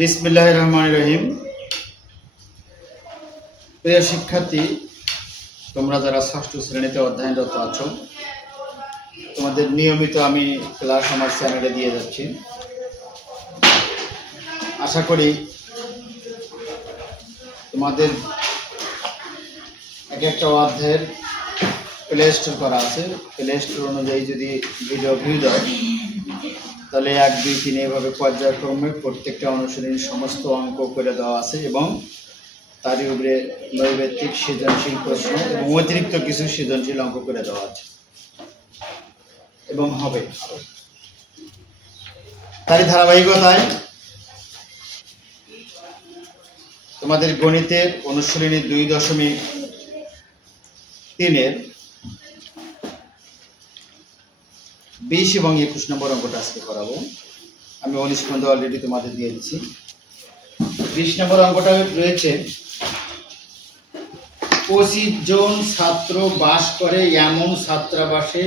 বিসমিল্লাহির রহমানির রহিম। প্রিয় শিক্ষার্থী, তোমরা যারা ষষ্ঠ শ্রেণীতে অধ্যয়নরত আছো, তোমাদের নিয়মিত আমি ক্লাস আমার চ্যানেলে দিয়ে যাচ্ছি। আশা করি তোমাদের এক একটা অধ্যায়ের প্লে স্টোর করা আছে। প্লে স্টোর অনুযায়ী যদি ভিডিও ভিউ হয় তাহলে 1, 2, 3 এভাবে পর্যায়ক্রমে প্রত্যেকটা অনুশীলনীর সমস্ত অঙ্ক করে দেওয়া আছে এবং তারই উপরে নৈবেত্তিক সৃজনশীল প্রশ্ন এবং অতিরিক্ত কিছু সৃজনশীল অঙ্ক করে দেওয়া আছে এবং হবে। তারই ধারাবাহিকতায় তোমাদের গণিতের অনুশীলনী 2.3-এর 20 এবং 21 নম্বর অঙ্কটা আজকে করাবো। আমি 19 পর্যন্ত অলরেডি তোমাদের দিয়ে দিচ্ছি। 20 নম্বর অঙ্কটা রয়েছে, 25 জন ছাত্র বাস করে এমন ছাত্রাবাসে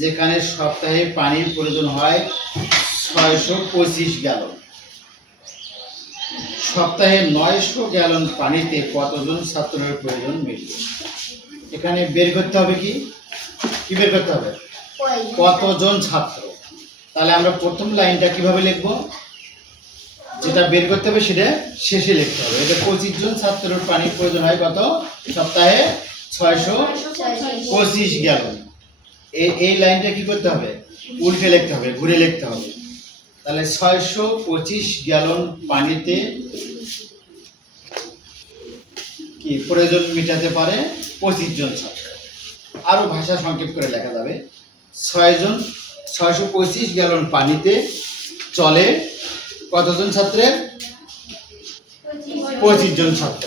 যেখানে সপ্তাহে পানির প্রয়োজন হয় 625 গ্যালন। সপ্তাহে 900 গ্যালন পানিতে কতজন ছাত্রের প্রয়োজন মিলবে? এখানে বের করতে হবে কি বের করতে হবে? কতজন ছাত্র। তাহলে আমরা প্রথম লাইনটা কিভাবে লিখবো? যেটা বের করতে হবে সেটা শেষে লিখতে হবে। এটা 25 জন ছাত্রের পানির প্রয়োজন হয় কত? সপ্তাহে 625 গ্যালন। এই লাইনটা কি করতে হবে? উল্টে লিখতে হবে, ঘুরে লিখতে হবে। তাহলে 625 গ্যালন পানিতে কি প্রয়োজন মেটাতে পারে 25 জন ছাত্র। আরো ভাষা সংক্ষেপ করে লেখা যাবে, 625 গ্যালন পানিতে চলে কতজন ছাত্রের? 25 জন ছাত্র।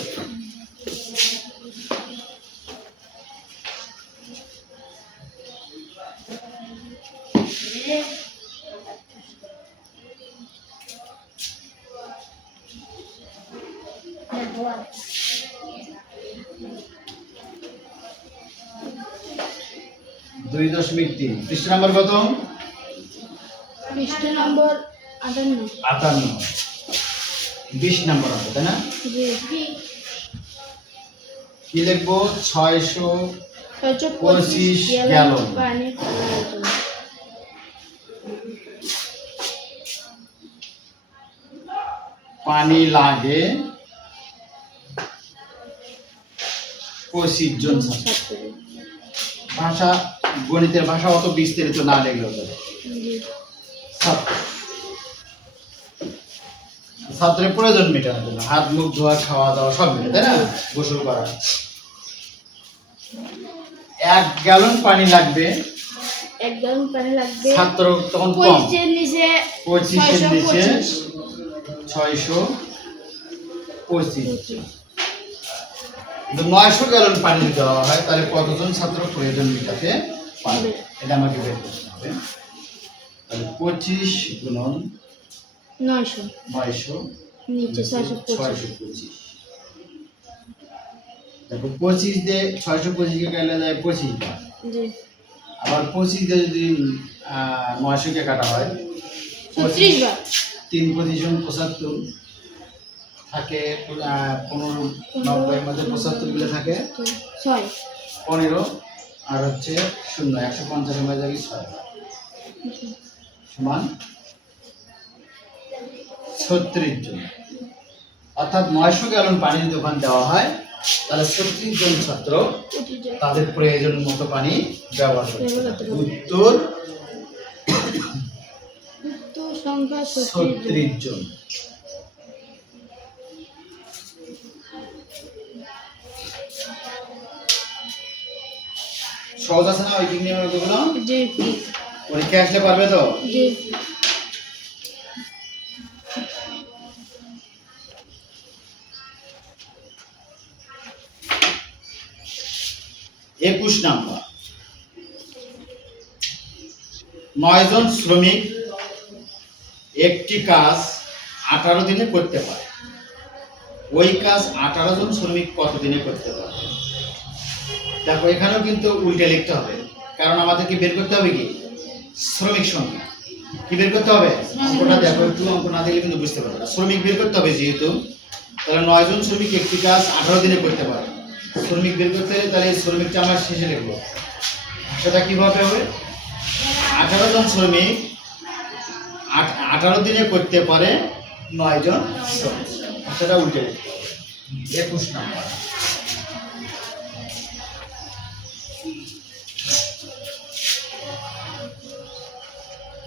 দুই 2.3 পৃষ্ঠা নম্বর কত? পৃষ্ঠা নম্বর 58। 20 নম্বর হবে, তাই না? কি লিখবো? 625 গ্যালন পানি লাগে 25 জন ছাত্র। ভাষা, গণিতের ভাষা অত বিস্তারিত না লিখলেও চলে। ছাত্রের প্রয়োজন মেটানোর জন্য হাত মুখ ধোয়া, খাওয়া দাওয়া সব মিলে, তাই না? গোসল করা। 1 গ্যালন পানি লাগবে। 1 গ্যালন পানি লাগবে। ছাত্র তখন কম, 25 এর নিচে 625। 900 গ্যালন পানি দেওয়া হয়, তাহলে কতজন ছাত্র প্রয়োজন মেটাতে পারবে? এটা আমাকে বের করতে হবে। তাহলে 25 গুণন 900 নিচে 625। দেখো 25 দিয়ে 625 কে কাটলে যায় 25 বার। জি। আবার 25 দিয়ে যদি 900 কে কাটা হয় 30 বার। 3 25 75 থাকে, 15 90 এর মধ্যে 75 গুলো থাকে 6 15 আর হচ্ছে 0 150 এর মধ্যে 6 সমান 36 জন। অর্থাৎ 900 গ্যালন পানি যদি ওখানে দেওয়া হয় তাহলে 36 জন ছাত্র তাদের প্রয়োজন মতো পানি ব্যবহার করতে পারবে। উত্তর সংখ্যা 36 জন। সহজ আছে না ওই নিয়মের গুলো? জি। পরীক্ষা আসলে পারবে তো? জি। একুশ নাম্বার, 9 জন শ্রমিক একটি কাজ 18 দিনে করতে পারে। ওই কাজ 18 জন শ্রমিক কত দিনে করতে পারে? দেখো এখানেও কিন্তু উল্টে লিখতে হবে, কারণ আমাদেরকে বের করতে হবে কি শ্রমিক সংখ্যা। কি বের করতে হবে? অঙ্কটা দেখো একটু, অঙ্ক না দিলে কিন্তু বুঝতে পারবে না। শ্রমিক বের করতে হবে যেহেতু, তাহলে 9 জন শ্রমিক একটি কাজ 18 দিনে করতে পারে। শ্রমিক বের করতে হলে তাহলে এই শ্রমিকটা আমরা শেষে লিখবো। সেটা কিভাবে হবে? 18 জন শ্রমিক 18 দিনে করতে পারে 9 জন শ্রমিক। সেটা উল্টে লিখতে হবে। 21 নাম্বার।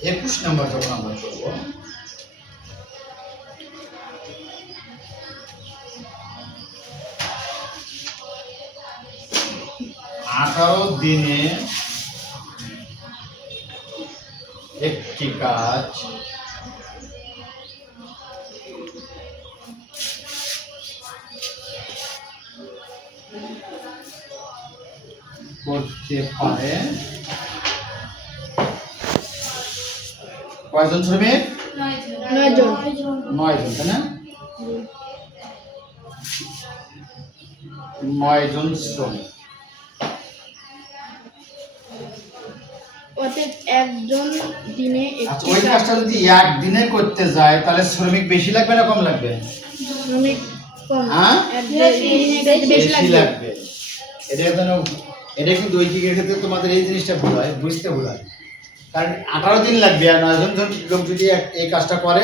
21 নাম্বার যখন আমরা করবো, আঠারো দিনে একটি কাজ করতে পারে কয়জন শ্রমিক? 9 জন। 9 জন, তাই না? 9 জন শ্রমিক। অতএব একজন দিনে আচ্ছা, একটি ওই কাজ কাজটা যদি একদিনে করতে যায় তাহলে শ্রমিক বেশি লাগবে না কম লাগবে? শ্রমিক কম। হ্যাঁ? একজন দিনে করতে বেশি লাগবে। লাগবে। এটা কিন্তু ঐকিকের ক্ষেত্রে তোমাদের এই জিনিসটা ভুল হয়, বুঝতে ভুল হয়। কারণ 18 দিন লাগবে, আর 9 জন লোক যদি এই কাজটা করে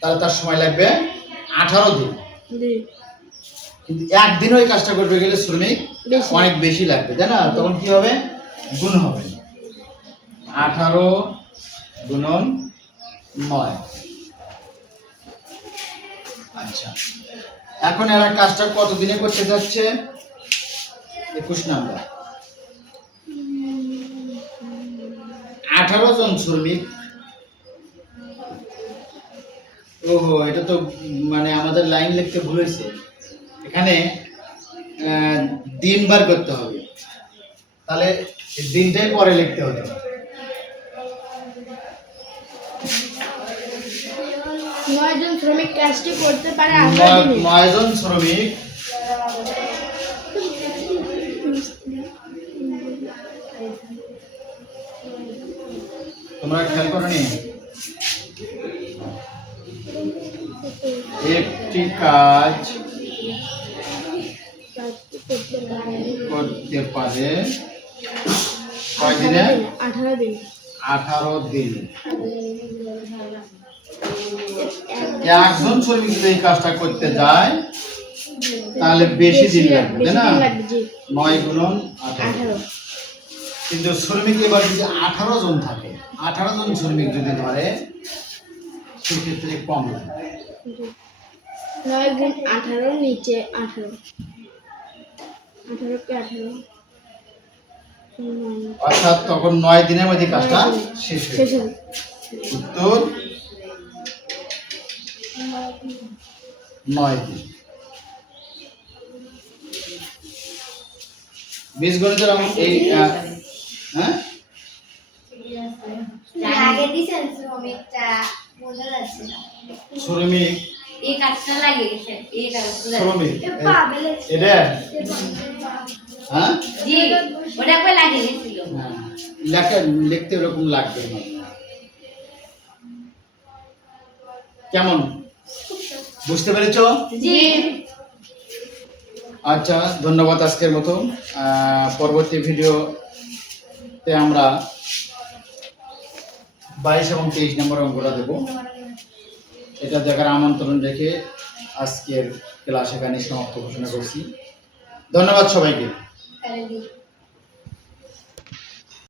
তাহলে তার সময় লাগবে 18 দিন। জি। কিন্তু একদিন ওই কাজটা করতে গেলে শ্রমিক বেশি। অনেক বেশি লাগবে, তাই না? তখন কি হবে? গুণ হবে। 18 গুণন 9। আচ্ছা, এখন এরা কাজটা কত দিনে করতে যাচ্ছে? 21 নাম্বার। 18 জন শ্রমিক। ওহো, এটা তো মানে আমাদের লাইন লিখতে ভুল হয়েছে। এখানে দিন বার করতে হবে, তাহলে এই দিনটাই পরে লিখতে হতো। 9 জন শ্রমিক কাজটি করতে পারে 18 দিনে। 9 জন শ্রমিক তোমরা খেয়াল করো নি, একটি কাজ করতে পারে কয় দিনে? 18 দিনে। 18 দিন। একজন শ্রমিক যদি এই কাজটা করতে যায় তাহলে বেশি দিন লাগবে, তাই না? 9 গুণন 18। কিন্তু শ্রমিক এবার যদি 18 জন থাকে, 18 জন শ্রমিক যদি ধরে সেক্ষেত্রে কম লাগবে। 9 গুণ 18 নিচে 18। 18 কে 18 অর্থাৎ তখন 9 দিনের মধ্যে কাজটা শেষ হয়ে শেষ যাবে। হবে। উত্তর 9 দিন। বীজগণিতের এই হ্যাঁ আগে দিছেন শ্রমিকটা বোঝা যাচ্ছে না। শ্রমিক এই কাজটা লাগে গেছে এই কাজটা শ্রমিক এটা হ্যাঁ জি ওটা কই লাগে গেছিল হ্যাঁ, লেখা লিখতে এরকম লাগবে না। কেমন বুঝতে পেরেছো? জি আচ্ছা, ধন্যবাদ আজকের মতো। পরবর্তী ভিডিওতে আমরা 22 এবং 23 নম্বর অঙ্কটা দেব। এটা দেখার আমন্ত্রণ রেখে আজকের ক্লাস এখানে সমাপ্ত ঘোষণা করছি। ধন্যবাদ সবাইকে।